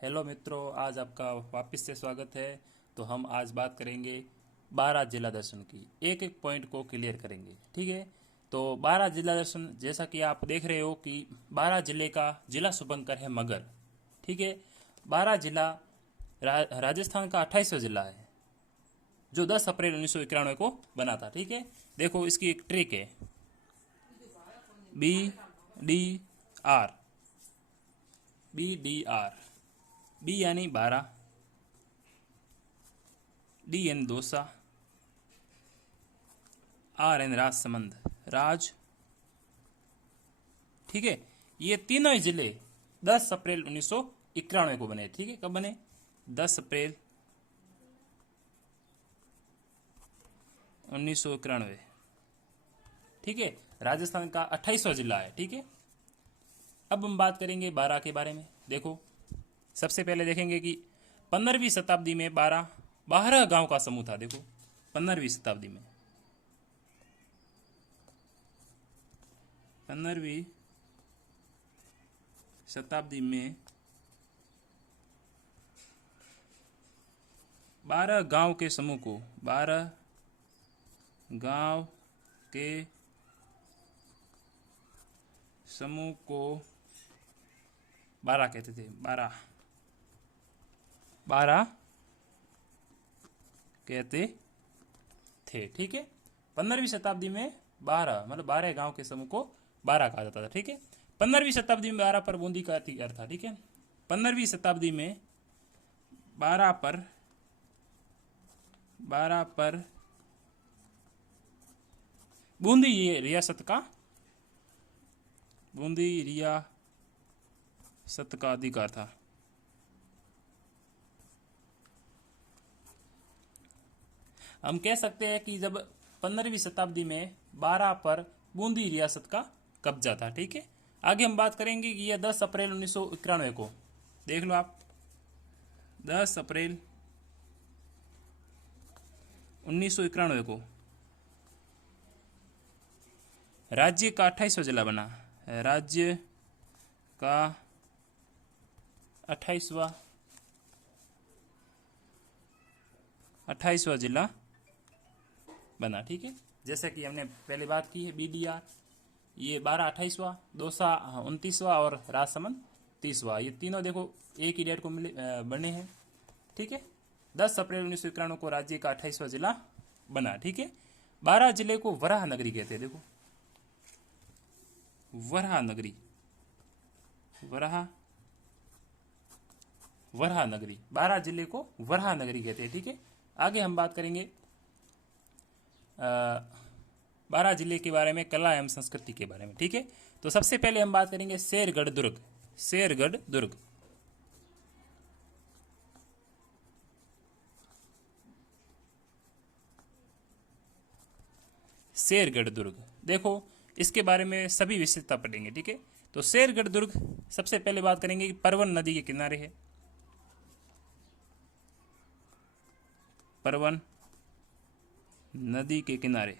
Hello मित्रों, आज आपका वापस से स्वागत है। तो हम आज बात करेंगे 12 जिला दर्शन की। एक एक पॉइंट को क्लियर करेंगे, ठीक है। तो 12 जिला दर्शन, जैसा कि आप देख रहे हो कि 12 जिले का जिला शुभंकर है मगर, ठीक है। 12 जिला राजस्थान का 28वां जिला है, जो 10 अप्रैल 1991 को बना था, ठीक है। देखो, इसकी एक ट्रिक है। BDR, BDR, बी यानी 12, डी यानी दोसा, आर यानी राजसमंद, राज, ठीक है। ये तीनों ही जिले 10 अप्रैल 1991 को बने, ठीक है। कब बने? 10 अप्रैल 1991, ठीक है। राजस्थान का 28वां जिला है, ठीक है। अब हम बात करेंगे 12 के बारे में। देखो, सबसे पहले देखेंगे कि 15वीं शताब्दी में 12 गांव का समूह था। देखो, 15वीं शताब्दी में, 15वीं शताब्दी में 12 गांव के समूह को, 12 गांव के समूह को 12 कहते थे। 12 कहते थे, ठीक है। 15वीं शताब्दी में 12 मतलब 12 गांव के समूह को 12 कहा जाता था, ठीक है। 15वीं शताब्दी में 12 पर बूंदी का अधिकार था, ठीक है। 15वीं शताब्दी में 12 पर बूंदी ये रियासत का, बूंदी रियासत का अधिकार था। हम कह सकते हैं कि जब 15वीं शताब्दी में 12 पर बूंदी रियासत का कब्जा था, ठीक है। आगे हम बात करेंगे कि यह 10 अप्रैल 1991 को, देख लो आप, 10 अप्रैल 1991 को राज्य का 28वां जिला बना। राज्य का 28वां जिला बना, ठीक है। जैसे कि हमने पहले बात की है, BDR ये 12 28वां, दौसा 29वां और राजसमंद 30वां। ये तीनों देखो एक ही डेट को मिले बने हैं, ठीक है। 10 अप्रैल 1991 को राज्य का 28वां जिला बना, ठीक है। 12 जिले को वराह नगरी कहते हैं। देखो, वराह नगरी, वराह नगरी, 12 जिले को वराह नगरी कहते हैं, ठीक है। आगे हम बात करेंगे 12 जिले के बारे में, कला एवं संस्कृति के बारे में, ठीक है। तो सबसे पहले हम बात करेंगे शेरगढ़ दुर्ग। शेरगढ़ दुर्ग, शेरगढ़ दुर्ग, देखो इसके बारे में सभी विशेषता पढ़ेंगे, ठीक है। तो शेरगढ़ दुर्ग, सबसे पहले बात करेंगे कि परवन नदी के किनारे है। परवन नदी के किनारे,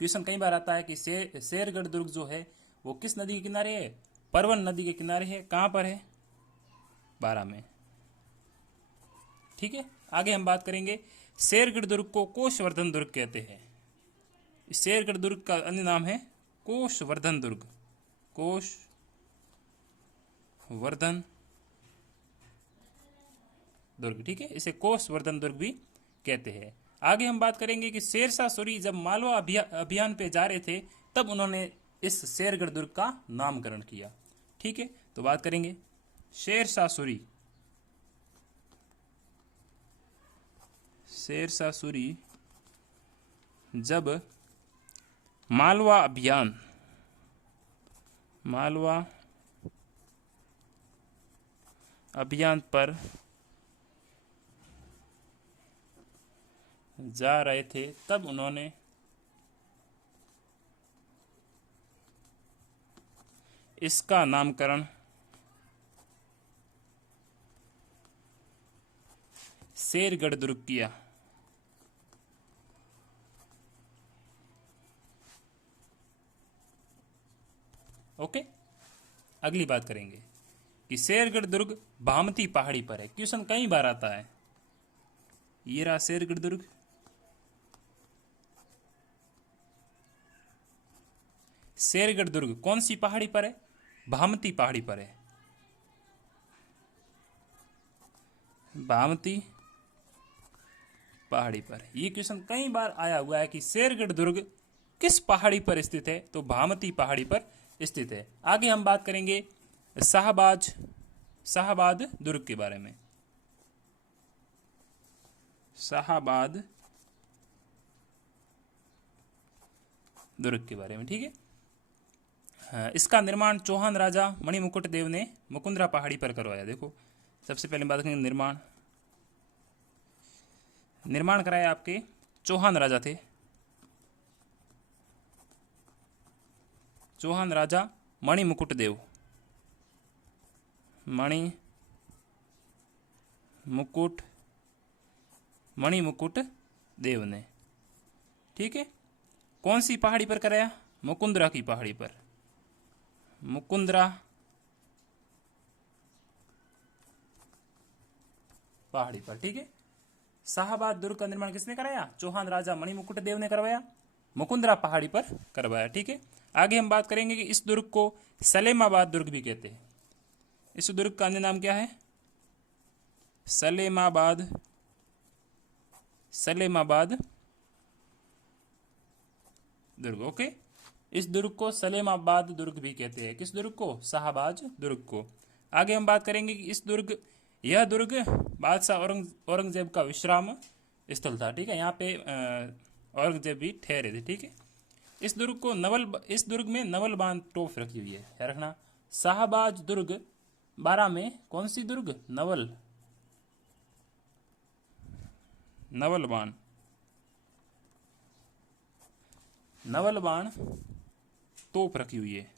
क्वेश्चन कई बार आता है कि शेरगढ़ दुर्ग जो है वो किस नदी के किनारे है? परवन नदी के किनारे है। कहां पर है? 12 में, ठीक है। आगे हम बात करेंगे, शेरगढ़ दुर्ग को कोषवर्धन दुर्ग कहते हैं। शेरगढ़ दुर्ग का अन्य नाम है कोषवर्धन दुर्ग, कोषवर्धन दुर्ग, ठीक है। इसे कोषवर्धन दुर्ग भी कहते हैं। आगे हम बात करेंगे कि शेरशाह सूरी जब मालवा अभियान पे जा रहे थे, तब उन्होंने इस शेरगढ़ दुर्ग का नामकरण किया, ठीक है। तो बात करेंगे शेरशाह सूरी, शेरशाह सूरी जब मालवा अभियान पर जा रहे थे, तब उन्होंने इसका नामकरण शेरगढ़ दुर्ग किया। ओके, अगली बात करेंगे कि शेरगढ़ दुर्ग भामती पहाड़ी पर है। क्वेश्चन कई बार आता है। ये रहा शेरगढ़ दुर्ग, शेरगढ़ दुर्ग कौन सी पहाड़ी पर है? भामती पहाड़ी पर है। भामती पहाड़ी पर। ये क्वेश्चन कई बार आया हुआ है कि शेरगढ़ दुर्ग किस पहाड़ी पर स्थित है? तो भामती पहाड़ी पर स्थित है। आगे हम बात करेंगे शाहबाद दुर्ग के बारे में। शाहबाद दुर्ग के बारे में, ठीक है। इसका निर्माण चौहान राजा मणिमुकुट देव ने मुकुंदरा पहाड़ी पर करवाया। देखो, सबसे पहले बात करेंगे निर्माण कराया आपके चौहान राजा थे, चौहान राजा मणिमुकुट देव, मणिमुकुट देव ने, ठीक है। कौन सी पहाड़ी पर कराया? मुकुंदरा की पहाड़ी पर, मुकुंदरा पहाड़ी पर, ठीक है। शाहबाद दुर्ग का निर्माण किसने कराया? चौहान राजा मणिमुकुट देव ने करवाया, मुकुंदरा पहाड़ी पर करवाया, ठीक है। आगे हम बात करेंगे कि इस दुर्ग को सलेमाबाद दुर्ग भी कहते हैं। इस दुर्ग का अन्य नाम क्या है? सलेमाबाद दुर्ग, ओके। इस दुर्ग को सलेमाबाद दुर्ग भी कहते हैं। किस दुर्ग को? शाहबाज दुर्ग को। आगे हम बात करेंगे कि यह दुर्ग बादशाह औरंगजेब का विश्राम स्थल था, ठीक है। यहाँ पे औरंगजेब भी ठहरे थे, ठीक है। इस दुर्ग में नवल बांध तोप रखी हुई है, याद रखना। शाहबाज दुर्ग 12 में कौन सी दुर्ग? नवल बाण तोप रखी हुई है।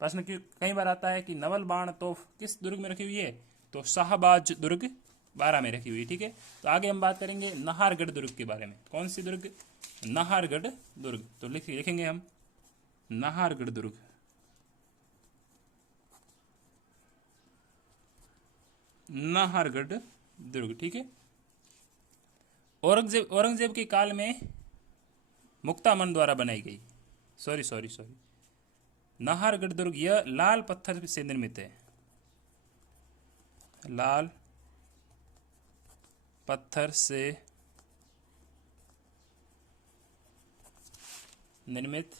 प्रश्न कई बार आता है कि नवल बाण तोप किस दुर्ग में रखी हुई है? तो शाहबाज दुर्ग 12 में रखी हुई है, ठीक है। तो आगे हम बात करेंगे नाहरगढ़ दुर्ग के बारे में। कौन सी दुर्ग? नाहरगढ़ दुर्ग। तो लिखेंगे हम नाहरगढ़ दुर्ग, नाहरगढ़ दुर्ग, ठीक है। औरंगजेब के काल में मुक्तामन द्वारा बनाई गई। सॉरी, नाहरगढ़ दुर्ग यह लाल पत्थर से निर्मित है, लाल पत्थर से निर्मित,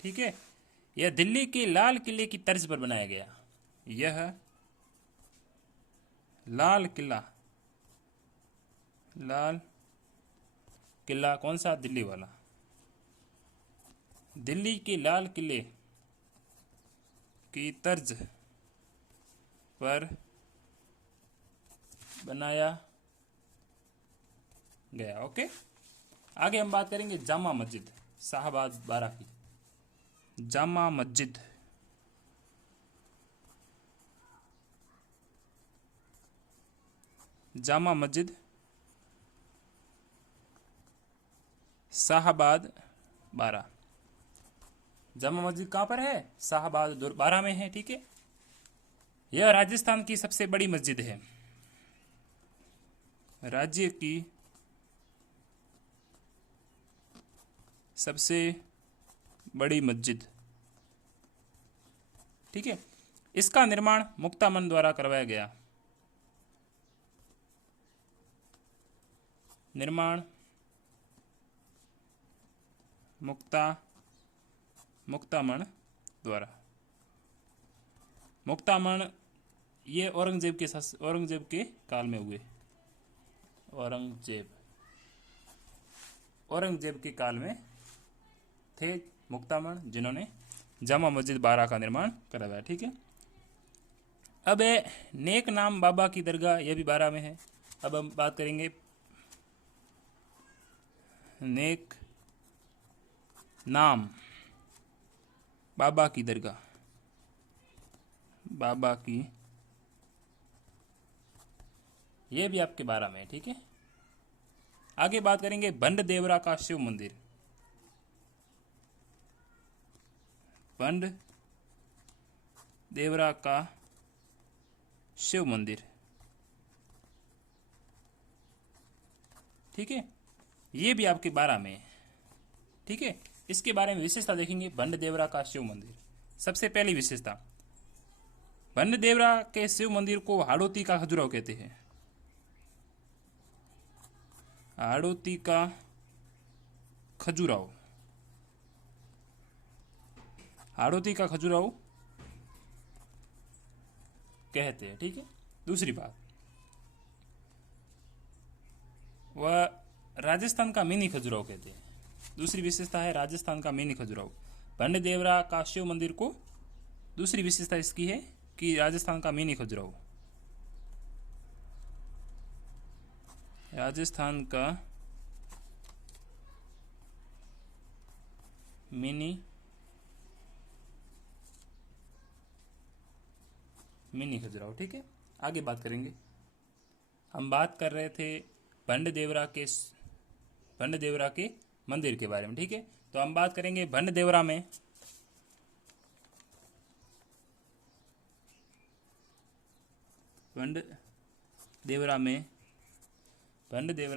ठीक है। यह दिल्ली के लाल किले की तर्ज पर बनाया गया। यह लाल किला कौन सा? दिल्ली वाला। दिल्ली के लाल किले की तर्ज पर बनाया गया, ओके। आगे हम बात करेंगे जामा मस्जिद, शाहबाद 12 की जामा मस्जिद। जामा मस्जिद शाहबाद 12। जामा मस्जिद कहाँ पर है? शाहबाद 12 में है, ठीक है। यह राजस्थान की सबसे बड़ी मस्जिद है, राज्य की सबसे बड़ी मस्जिद, ठीक है। इसका निर्माण मुक्तामन द्वारा करवाया गया। निर्माण मुक्तामन द्वारा। मुक्तामन ये औरंगजेब के काल में हुए। औरंगजेब के काल में थे मुक्तामन, जिन्होंने जामा मस्जिद 12 का निर्माण करवाया, ठीक है। अब नेक नाम बाबा की दरगाह, यह भी 12 में है। अब हम बात करेंगे नेक नाम बाबा की दरगाह, बाबा की, यह भी आपके 12 में है, ठीक है। आगे बात करेंगे भंड देवरा का शिव मंदिर। बंड देवरा का शिव मंदिर। ठीक है, ये भी आपके 12 में है। ठीक है, इसके बारे में विशेषता देखेंगे। बंड देवरा का शिव मंदिर, सबसे पहली विशेषता, बंड देवरा के शिव मंदिर को हाड़ौती का खजुराहो कहते हैं। हाड़ौती का खजुराहो, हाड़ौती का खजुराहो कहते हैं। ठीक है, दूसरी बात, वह राजस्थान का मिनी खजुराहो कहते हैं। दूसरी विशेषता है राजस्थान का मिनी खजुराहो। बंड देवरा का शिव मंदिर को दूसरी विशेषता इसकी है कि राजस्थान का मिनी खजुराहो, राजस्थान का मिनी खजुराहो। ठीक है, आगे बात करेंगे। हम बात कर रहे थे बंड देवरा के मंदिर के बारे में। ठीक है, तो हम बात करेंगे बंड देवरा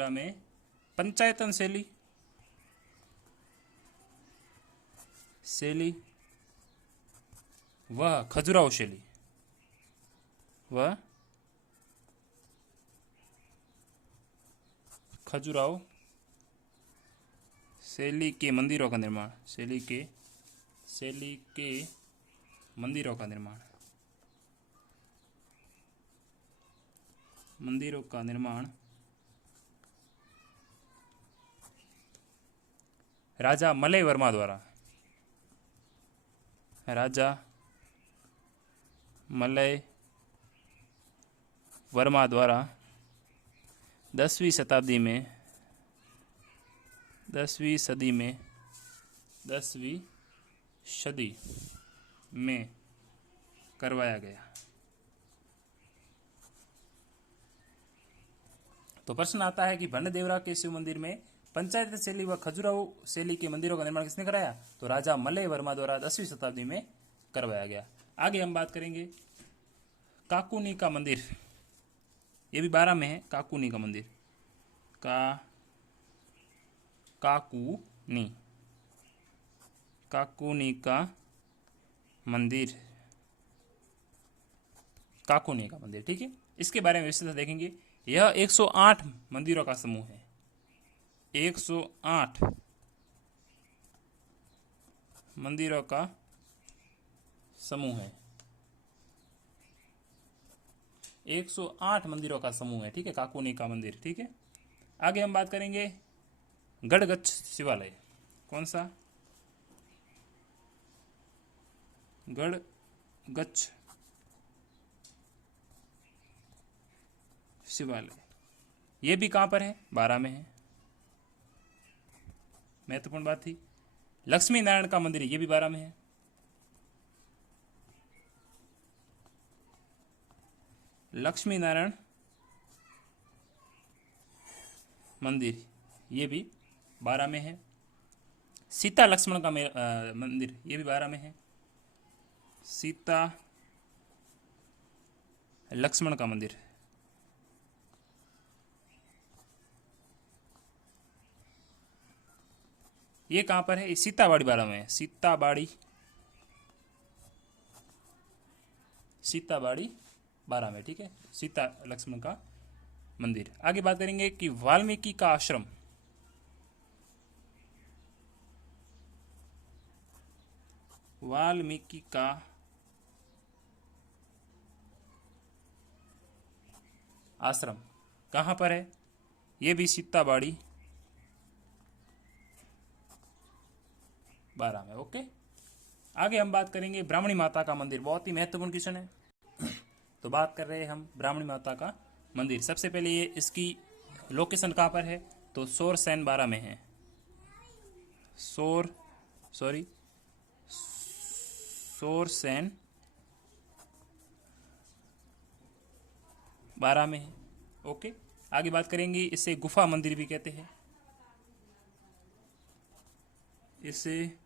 में पंचायतन शैली व खजुराहो शैली के मंदिरों का निर्माण, शैली के मंदिरों का निर्माण राजा मलय वर्मा द्वारा, राजा मलय वर्मा द्वारा 10वीं सदी में करवाया गया। तो प्रश्न आता है कि बंड देवरा के शिव मंदिर में पंचायत शैली व खजुराहो शैली के मंदिरों का निर्माण किसने कराया? तो राजा मलय वर्मा द्वारा 10वीं शताब्दी में करवाया गया। आगे हम बात करेंगे काकुनी का मंदिर, ये भी 12 में है। काकुनी का मंदिर, काकुनी का मंदिर। ठीक है, इसके बारे में विशेषता देखेंगे। यह 108 मंदिरों का समूह है। 108 मंदिरों का समूह है। 108 मंदिरों का समूह है। ठीक है, काकुनी का मंदिर। ठीक है, आगे हम बात करेंगे गढ़गच्छ शिवालय। कौन सा? गढ़गच्छ शिवालय। ये भी कहां पर है? 12 में है। महत्वपूर्ण बात थी। लक्ष्मी नारायण का मंदिर, ये भी 12 में है। लक्ष्मी नारायण मंदिर, ये भी 12 में है। सीता लक्ष्मण का मंदिर, ये भी 12 में है। सीता लक्ष्मण का मंदिर, ये कहां पर है? सीताबाड़ी 12 में है। सीताबाड़ी 12 में। ठीक है, सीता लक्ष्मण का मंदिर। आगे बात करेंगे कि वाल्मीकि का आश्रम, वाल्मीकि का आश्रम कहां पर है? ये भी सीताबाड़ी 12 में। ओके, आगे हम बात करेंगे ब्राह्मणी माता का मंदिर। बहुत ही महत्वपूर्ण क्वेश्चन है। तो बात कर रहे हैं हम ब्राह्मणी माता का मंदिर। सबसे पहले ये इसकी लोकेशन कहां पर है? तो सोरसेन 12 में है। सोरसेन 12 में है। ओके, आगे बात करेंगे, इसे गुफा मंदिर भी कहते हैं। इसे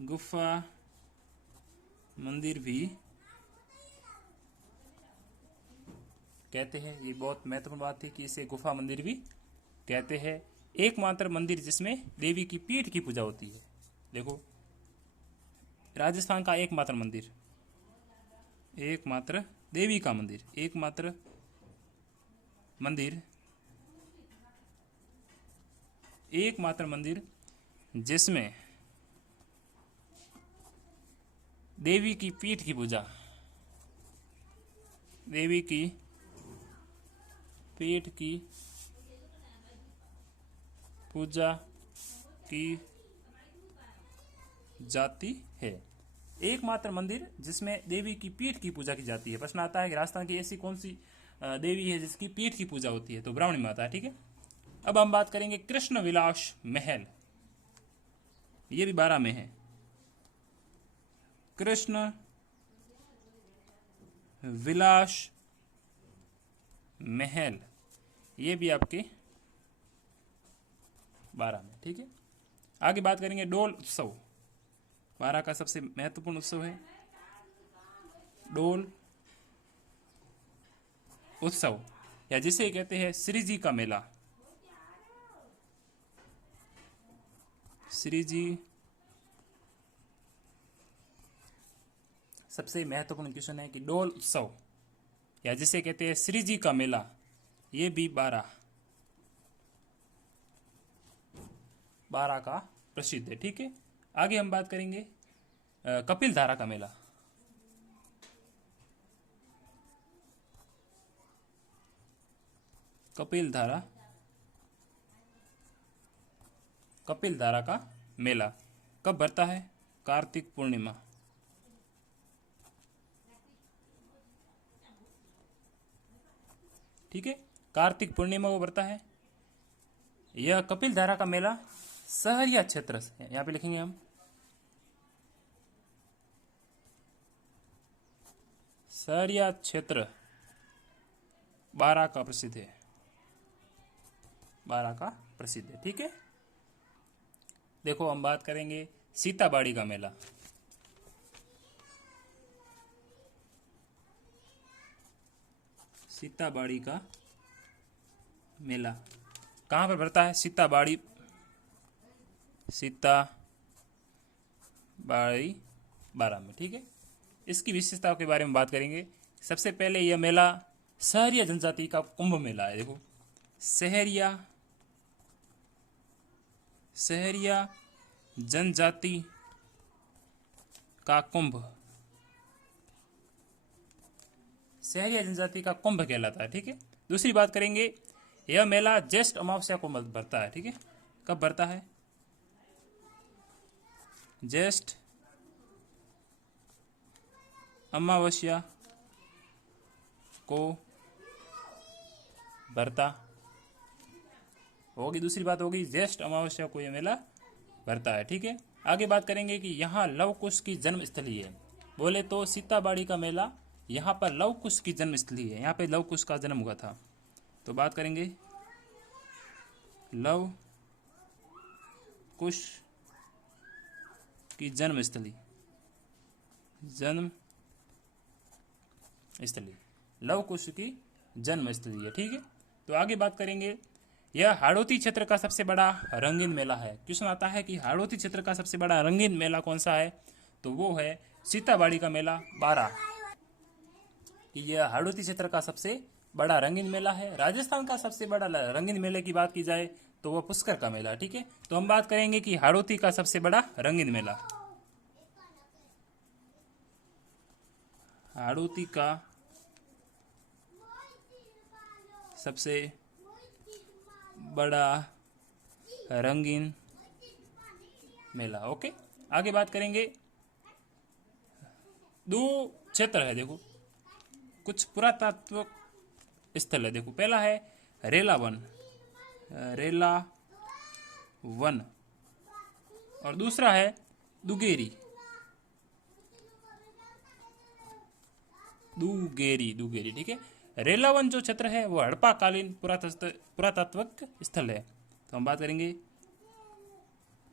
गुफा मंदिर भी कहते हैं। ये बहुत महत्वपूर्ण बात है कि इसे गुफा मंदिर भी कहते हैं। एकमात्र मंदिर जिसमें देवी की पीठ की पूजा होती है। देखो, राजस्थान का एकमात्र मंदिर, एकमात्र देवी का मंदिर, एकमात्र मंदिर, एकमात्र मंदिर जिसमें देवी की पीठ की पूजा, देवी की पीठ की पूजा की जाती है। एकमात्र मंदिर जिसमें देवी की पीठ की पूजा की जाती है। प्रश्न आता है कि राजस्थान की ऐसी कौन सी देवी है जिसकी पीठ की पूजा होती है? तो ब्राह्मणी माता है। ठीक है, अब हम बात करेंगे कृष्ण विलास महल। ये भी 12 में है। कृष्ण विलास महल, ये भी आपके 12 में। ठीक है, आगे बात करेंगे डोल उत्सव। 12 का सबसे महत्वपूर्ण उत्सव है डोल उत्सव, या जिसे कहते हैं श्री जी का मेला। श्री जी सबसे महत्वपूर्ण क्वेश्चन है कि डोल उत्सव, या जिसे कहते हैं श्री जी का मेला, ये भी 12 का प्रसिद्ध है। ठीक है, आगे हम बात करेंगे कपिल धारा का मेला। कपिल धारा का मेला कब भरता है? कार्तिक पूर्णिमा। ठीक है, कार्तिक पूर्णिमा को भरता है। यह कपिल धारा का मेला सहरिया क्षेत्र से, यहां पे लिखेंगे हम सहरिया क्षेत्र 12 का प्रसिद्ध है। 12 का प्रसिद्ध है। ठीक है, देखो हम बात करेंगे सीताबाड़ी का मेला। सीताबाड़ी का मेला कहाँ पर भरता है? सीताबाड़ी 12 में। ठीक है, इसकी विशेषताओं के बारे में बात करेंगे। सबसे पहले यह मेला सहरिया जनजाति का कुंभ मेला है। देखो, सहरिया जनजाति का कुंभ, सहरिया जनजाति का कुंभ कहलाता है। ठीक है, दूसरी बात करेंगे, यह मेला ज्येष्ठ अमावस्या को भरता है। ठीक है, कब भरता है? ज्येष्ठ अमावस्या को भरता होगी। दूसरी बात होगी, ज्येष्ठ अमावस्या को यह मेला भरता है। ठीक है, आगे बात करेंगे कि यहाँ लव कुश की जन्म स्थली है। बोले तो सीताबाड़ी का मेला यहाँ पर लव कुश की जन्म स्थली है। यहाँ पे लव कुश का जन्म हुआ था। तो बात करेंगे लव कुश की जन्म स्थली, लव कुश की जन्म स्थली है। ठीक है, तो आगे बात करेंगे, यह हाड़ौती क्षेत्र का सबसे बड़ा रंगीन मेला है। क्वेश्चन आता है कि हाड़ौती क्षेत्र का सबसे बड़ा रंगीन मेला कौन सा है? तो वो है सीताबाड़ी का मेला 12। यह हाड़ौती क्षेत्र का सबसे बड़ा रंगीन मेला है। राजस्थान का सबसे बड़ा रंगीन मेले की बात की जाए तो वह पुष्कर का मेला। ठीक है, तो हम बात करेंगे कि हाड़ौती का सबसे बड़ा रंगीन मेला, हाड़ौती का सबसे बड़ा रंगीन मेला। ओके, आगे बात करेंगे, 2 क्षेत्र है। देखो, कुछ पुरातात्विक स्थल है। देखो, पहला है रेला वन और दूसरा है दुगेरी। ठीक है, रेलावन जो क्षेत्र है वो हड़प्पा कालीन पुरातात्विक स्थल है। तो हम बात करेंगे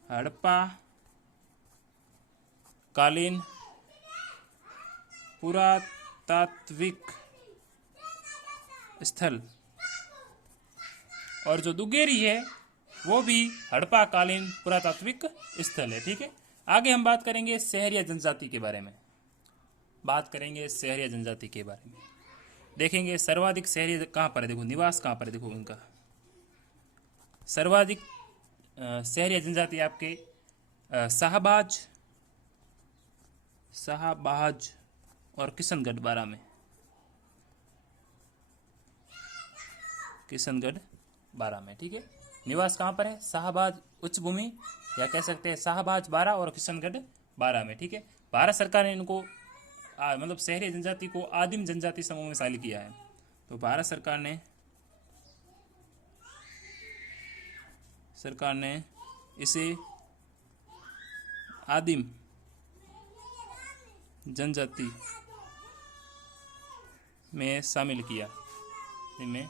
हड़प्पा कालीन पुरातात्विक स्थल। और जो दुगेरी है वो भी हड़प्पा कालीन पुरातात्विक स्थल है। ठीक है, आगे हम बात करेंगे सहरिया जनजाति के बारे में। बात करेंगे सहरिया जनजाति के बारे में, देखेंगे सर्वाधिक सहरिया कहाँ पर है, देखो निवास कहाँ पर है, देखो उनका सर्वाधिक सहरिया जनजाति आपके शाहबाज और किशनगढ़ बारा में, किशनगढ़ बारा में। ठीक है, निवास कहाँ पर है, शाहबाज उच्च भूमि या कह सकते हैं शाहबाज बारा और किशनगढ़ बारा में। ठीक है, भारत सरकार ने इनको मतलब शहरी जनजाति को आदिम जनजाति समूह में शामिल किया है। तो भारत सरकार ने इसे आदिम जनजाति में शामिल किया, इनमें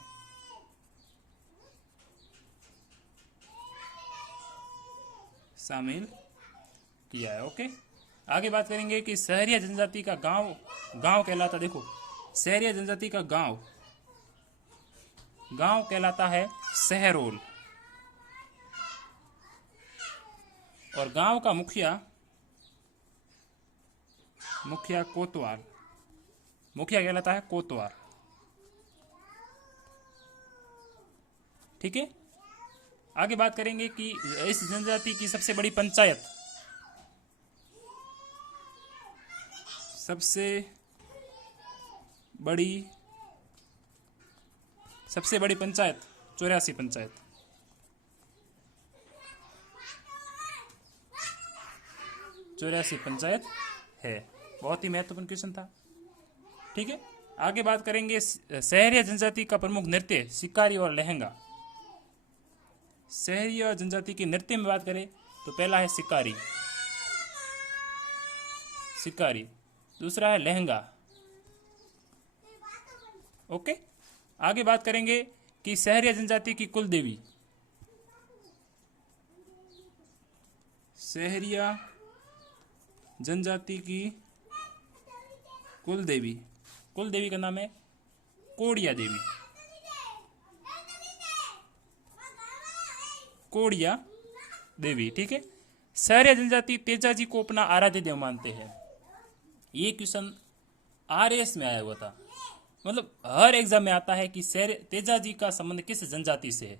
शामिल किया है। ओके, आगे बात करेंगे कि सहरिया जनजाति का गांव कहलाता, देखो सहरिया जनजाति का गांव कहलाता है सहरोल, और गांव का मुखिया कोतवाल, मुखिया कहलाता है कोतवाल। ठीक है, आगे बात करेंगे कि इस जनजाति की सबसे बड़ी पंचायत, सबसे बड़ी पंचायत 84 पंचायत, है। बहुत ही महत्वपूर्ण क्वेश्चन था। ठीक है, आगे बात करेंगे सहरिया जनजाति का प्रमुख नृत्य शिकारी और लहंगा। सहरिया जनजाति के नृत्य में बात करें तो पहला है शिकारी, दूसरा है लहंगा। ओके, आगे बात करेंगे कि सहरिया जनजाति की कुल देवी, सहरिया जनजाति की कुल देवी का नाम है कोड़िया देवी। ठीक है, सहरिया जनजाति तेजाजी को अपना आराध्य देव मानते हैं। ये क्वेश्चन आरएस में आया हुआ था, मतलब हर एग्जाम में आता है कि तेजाजी का संबंध किस जनजाति से है,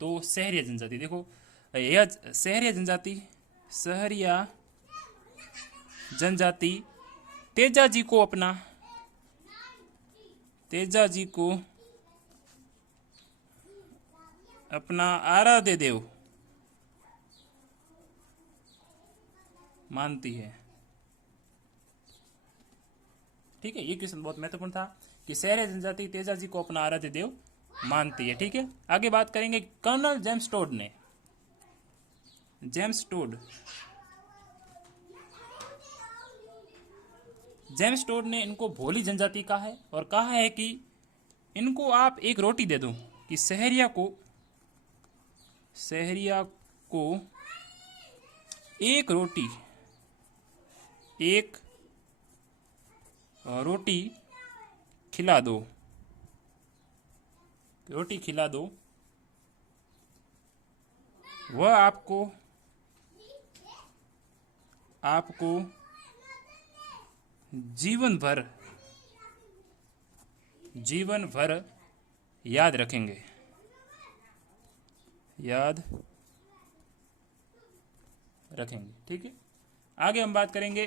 तो सहरिया जनजाति। देखो यह सहरिया जनजाति तेजाजी को अपना आराध्य देव मानती है। ठीक है, ये क्वेश्चन बहुत महत्वपूर्ण था कि सहरिया जनजाति तेजाजी को अपना आराध्य देव मानती है। ठीक है, आगे बात करेंगे कर्नल जेम्स टोड ने इनको भोली जनजाति कहा है, और कहा है कि इनको आप एक रोटी दे दो कि सहरिया को एक रोटी खिला दो, वह आपको जीवन भर याद रखेंगे। ठीक है, आगे हम बात करेंगे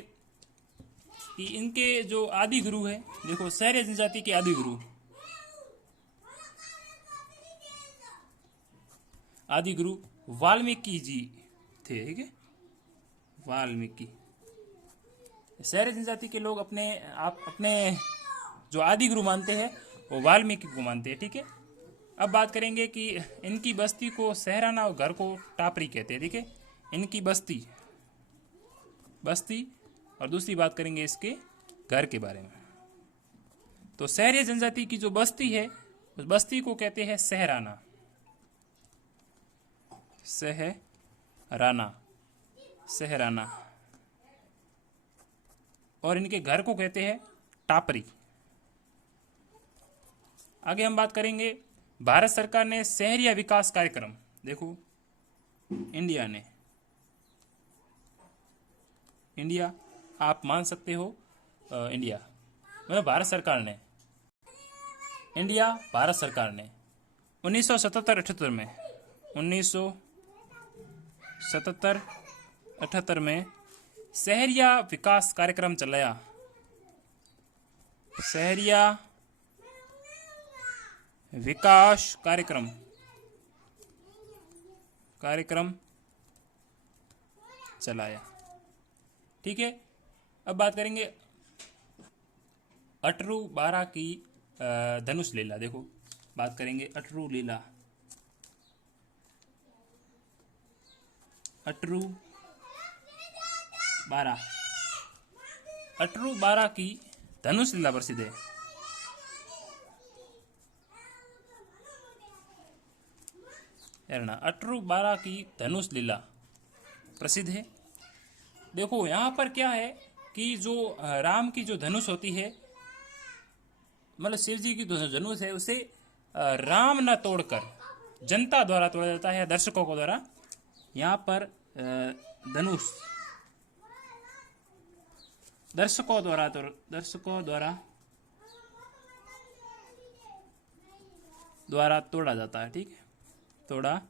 कि इनके जो आदि गुरु है, देखो सहरिया जनजाति के आदि गुरु वाल्मीकि जी थे। ठीक है, वाल्मीकि। सहरिया जनजाति के लोग अपने जो आदि गुरु मानते हैं वो वाल्मीकि को मानते हैं। ठीक है, अब बात करेंगे कि इनकी बस्ती को सहराना और घर को टापरी कहते हैं। ठीक है, इनकी बस्ती, और दूसरी बात करेंगे इसके घर के बारे में। तो सहरिया जनजाति की जो बस्ती है उस बस्ती को कहते हैं सहराना। और इनके घर को कहते हैं टापरी। आगे हम बात करेंगे, भारत सरकार ने शहरी विकास कार्यक्रम, देखो इंडिया आप मान सकते हो, इंडिया मतलब भारत सरकार ने, भारत सरकार ने 1977-78 में 1977-78 में शहरिया विकास कार्यक्रम चलाया। शहरिया विकास कार्यक्रम चलाया। ठीक है, अब बात करेंगे अटरू बारा की धनुष लीला। देखो बात करेंगे अटरू बारा की धनुष लीला प्रसिद्ध है। अटरू बारा की धनुष लीला प्रसिद्ध है। देखो यहाँ पर क्या है कि जो राम की जो धनुष होती है, मतलब शिव जी की जो धनुष है, उसे राम न तोड़कर जनता द्वारा तोड़ा जाता है, दर्शकों को द्वारा। यहाँ पर धनुष दर्शकों द्वारा तोड़ा जाता है। ठीक है, तोड़ा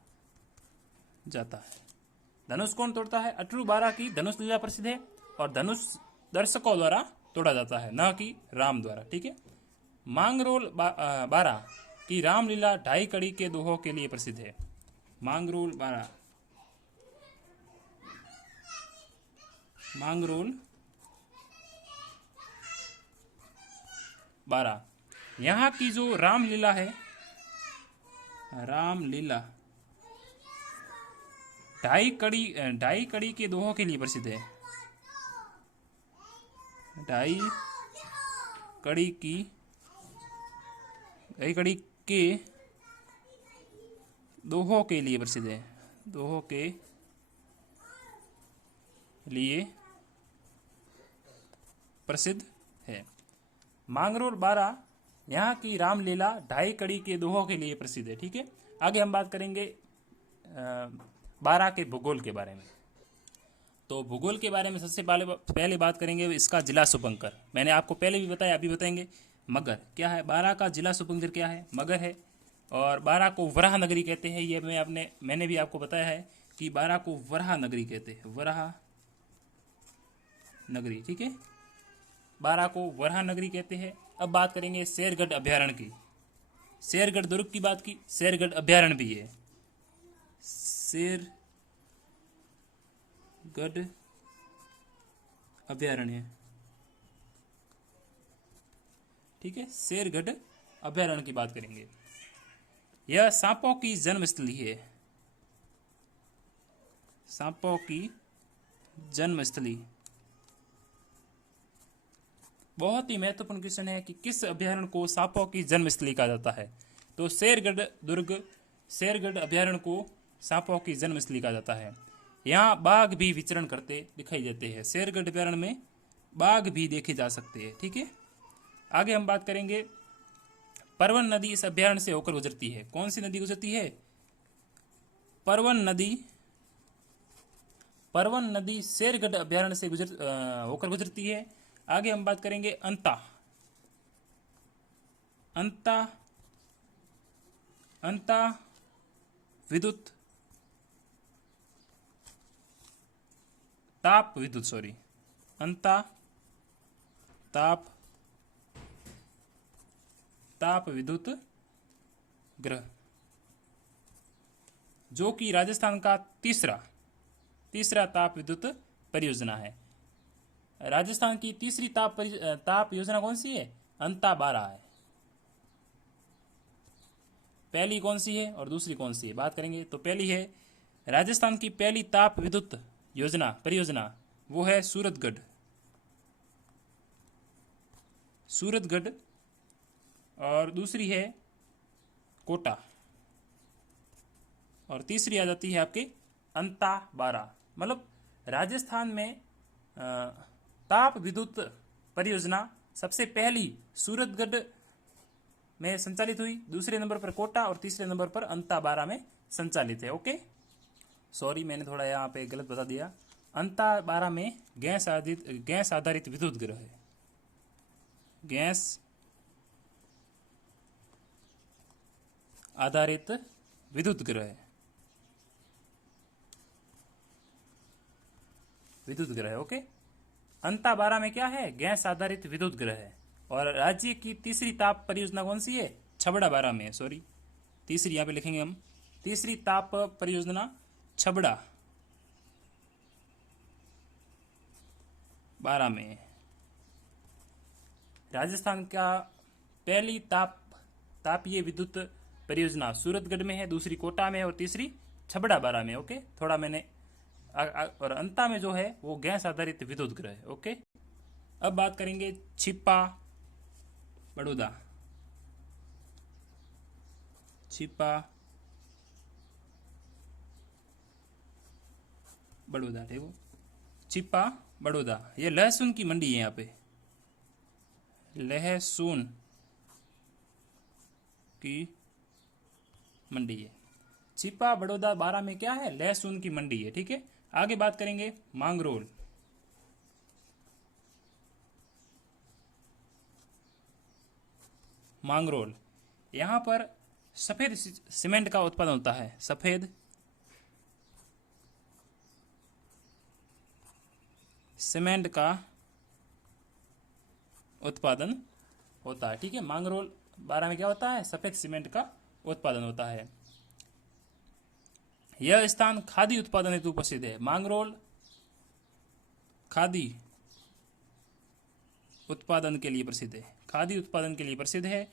जाता है। धनुष कौन तोड़ता है? अटरू बारा की धनुष लीला प्रसिद्ध है, और धनुष दर्शकों द्वारा तोड़ा जाता है, न कि राम द्वारा। ठीक है, मांगरोल बारा की रामलीला 2.5 कड़ी के दोहों के लिए प्रसिद्ध है। मांगरोल बारा यहाँ की जो रामलीला है, रामलीला 2.5 कड़ी के दोहों के लिए प्रसिद्ध है। 2.5 कड़ी के दोहों के लिए प्रसिद्ध है। दोहों के लिए प्रसिद्ध है। मांगरोल बारा यहाँ की रामलीला 2.5 कड़ी के दोहों के लिए प्रसिद्ध है। ठीक है, आगे हम बात करेंगे बारा के भूगोल के बारे में। तो भूगोल के बारे में सबसे पहले बात करेंगे इसका जिला शुभंकर। मैंने आपको पहले भी बताया, अभी बताएंगे। मगर क्या है? बारा का जिला शुभंकर क्या है? मगर है। और बारा को वराह नगरी कहते हैं। ये मैंने भी आपको बताया है कि बारा को वराह नगरी कहते हैं। वराह नगरी, ठीक है, बारा को वराह नगरी कहते हैं। अब बात करेंगे शेरगढ़ अभ्यारण्य की। शेरगढ़ दुर्ग की बात की, शेरगढ़ अभ्यारण्य भी है। शेरगढ़ अभ्यारण्य, ठीक है, शेरगढ़ अभ्यारण्य की बात करेंगे। यह सांपों की जन्मस्थली है। सांपों की जन्मस्थली। बहुत ही महत्वपूर्ण क्वेश्चन है कि किस अभ्यारण्य को सांपों की जन्मस्थली कहा जाता है? तो शेरगढ़ दुर्ग, शेरगढ़ अभ्यारण्य को सांपों की जन्मस्थली कहा जाता है। यहाँ बाघ भी विचरण करते दिखाई देते हैं। शेरगढ़ अभ्यारण्य में बाघ भी देखे जा सकते हैं। ठीक है, आगे हम बात करेंगे परवन नदी इस अभ्यारण्य से होकर गुजरती है। कौन सी नदी गुजरती है? परवन नदी शेरगढ़ अभ्यारण्य से होकर गुजरती है। आगे हम बात करेंगे अंता विद्युत ताप विद्युत ग्रह, जो कि राजस्थान का तीसरा ताप विद्युत परियोजना है। राजस्थान की तीसरी ताप योजना कौन सी है? अंता बारा है। पहली कौन सी है और दूसरी कौन सी है? बात करेंगे तो पहली है राजस्थान की पहली ताप विद्युत परियोजना, वो है सूरतगढ़, और दूसरी है कोटा, और तीसरी आ जाती है आपके अंता बारा। मतलब राजस्थान में ताप विद्युत परियोजना सबसे पहली सूरतगढ़ में संचालित हुई, दूसरे नंबर पर कोटा और तीसरे नंबर पर अंताबारा में संचालित है। ओके, सॉरी मैंने थोड़ा यहाँ पे गलत बता दिया। अंताबारा में गैस आधारित विद्युत ग्रह है, गैस आधारित विद्युत ग्रह है, विद्युत ग्रह है। ओके, अंताबारा में क्या है, गैस आधारित विद्युत ग्रह है। और राज्य की तीसरी ताप परियोजना कौन सी है, छबड़ा बारा में, सॉरी तीसरी यहां पे लिखेंगे हम, तीसरी ताप परियोजना छबड़ा बारा में। राजस्थान का पहली तापीय विद्युत परियोजना सूरतगढ़ में है, दूसरी कोटा में और तीसरी छबड़ा बारा में। ओके, थोड़ा मैंने और अंता में जो है वो गैस आधारित विद्युत ग्रह है। ओके, अब बात करेंगे छिपा बड़ौदा, छिपा बड़ौदा, देखो छिपा बड़ौदा, ये लहसुन की मंडी है, यहाँ पे लहसुन की मंडी है। छिपा बड़ौदा बारा में क्या है, लहसुन की मंडी है। ठीक है, आगे बात करेंगे मांगरोल, मांगरोल यहां पर सफेद सीमेंट का उत्पादन होता है, सफेद सीमेंट का उत्पादन होता है। ठीक है, मांगरोल बारा में क्या होता है, सफेद सीमेंट का उत्पादन होता है। यह स्थान खादी उत्पादन हेतु प्रसिद्ध है। मांगरोल खादी उत्पादन के लिए प्रसिद्ध है, खादी उत्पादन के लिए प्रसिद्ध है।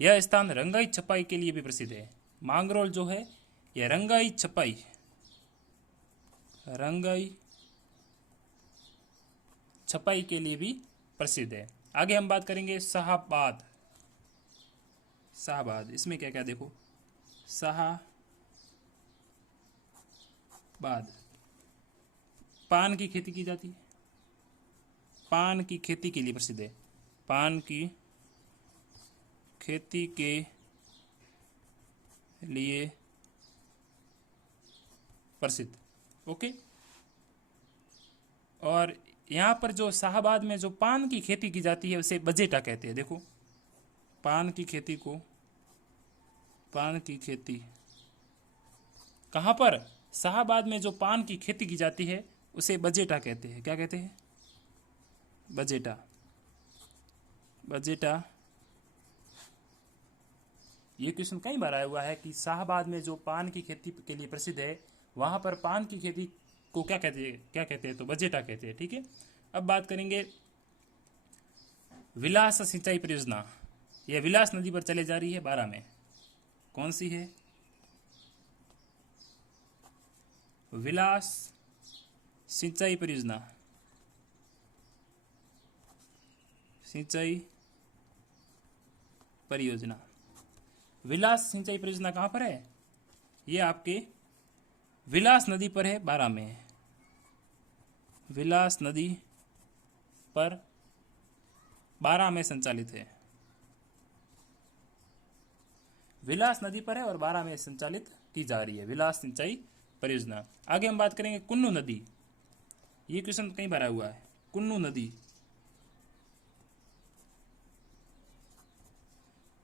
यह स्थान रंगाई छपाई के लिए भी प्रसिद्ध है। मांगरोल जो है यह रंगाई छपाई के लिए भी प्रसिद्ध है। आगे हम बात करेंगे शाहबाद, शाहबाद इसमें क्या क्या देखो, शाहबाद पान की खेती की जाती है, पान की खेती के लिए प्रसिद्ध है, पान की खेती के लिए प्रसिद्ध। ओके, और यहाँ पर जो शाहबाद में जो पान की खेती की जाती है उसे बजेटा कहते हैं। देखो पान की खेती को, पान की खेती कहाँ पर, शाहबाद में जो पान की खेती की जाती है उसे बजेटा कहते हैं। क्या कहते हैं, बजेटा, बजेटा। ये क्वेश्चन कई बार आया हुआ है कि शाहबाद में जो पान की खेती के लिए प्रसिद्ध है वहां पर पान की खेती को क्या कहते हैं, तो बजेटा कहते हैं। ठीक है, अब बात करेंगे विलास सिंचाई परियोजना। यह विलास नदी पर चले जा रही है बारा में, कौन सी है, विलास सिंचाई परियोजना, सिंचाई परियोजना। विलास सिंचाई परियोजना कहां पर है, ये आपके विलास नदी पर है, बारा में है, विलास नदी पर बारा में संचालित है, विलास नदी पर है और बारा में संचालित की जा रही है विलास सिंचाई परियोजना। आगे हम बात करेंगे कुन्नू नदी। ये क्वेश्चन कई बार आया हुआ है, कुन्नू नदी,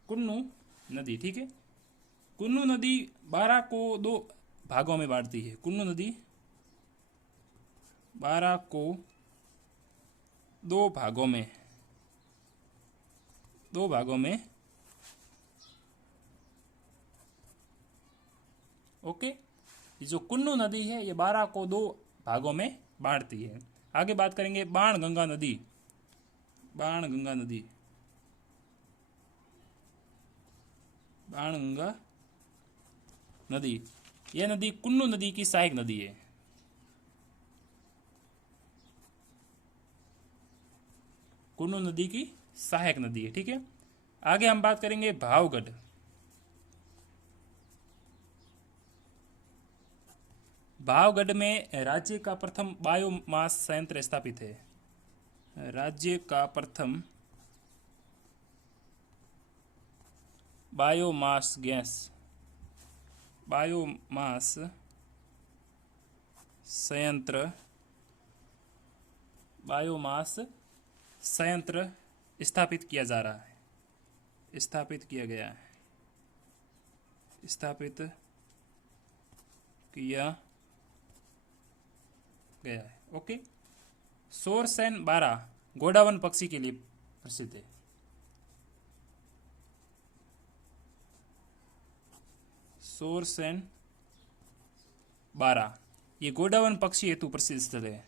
कुन्नू नदी। ठीक है, कुन्नू नदी बारा को दो भागों में बांटती है, कुन्नू नदी बारा को दो भागों में ओके, ये जो कुन्नू नदी है ये बारा को दो भागों में बांटती है। आगे बात करेंगे बाणगंगा नदी, बाणगंगा नदी, बाणगंगा नदी। यह नदी कुन्नू नदी की सहायक नदी है, कुन्नू नदी की सहायक नदी है। ठीक है, आगे हम बात करेंगे भावगढ़, भावगढ़ में राज्य का प्रथम बायोमास संयंत्र स्थापित है, राज्य का प्रथम बायोमास गैस बायोमास संयंत्र बायोमास संयंत्र स्थापित किया जा रहा है, स्थापित किया गया है, स्थापित किया गया है। ओके। सोरसेन 12 गोडावन पक्षी के लिए प्रसिद्ध है। सोरसेन 12 ये गोडावन पक्षी हेतु प्रसिद्ध स्थल है।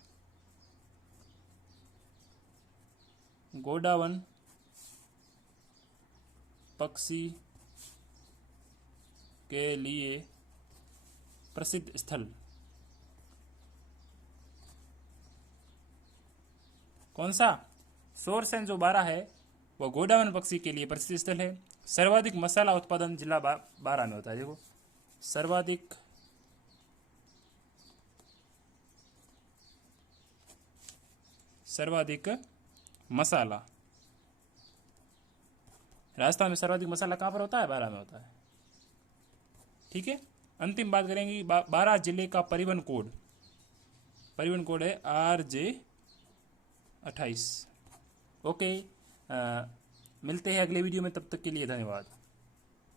गोडावन पक्षी के लिए प्रसिद्ध स्थल कौन सा? सोरसेन जो 12 है वह गोडावन पक्षी के लिए प्रसिद्ध स्थल है। सर्वाधिक मसाला उत्पादन जिला 12 में होता है। देखो, सर्वाधिक मसाला राजस्थान में सर्वाधिक मसाला कहाँ पर होता है? 12 में होता है। ठीक है। अंतिम बात करेंगे 12 जिले का परिवहन कोड है RJ28। ओके। मिलते हैं अगले वीडियो में, तब तक के लिए धन्यवाद।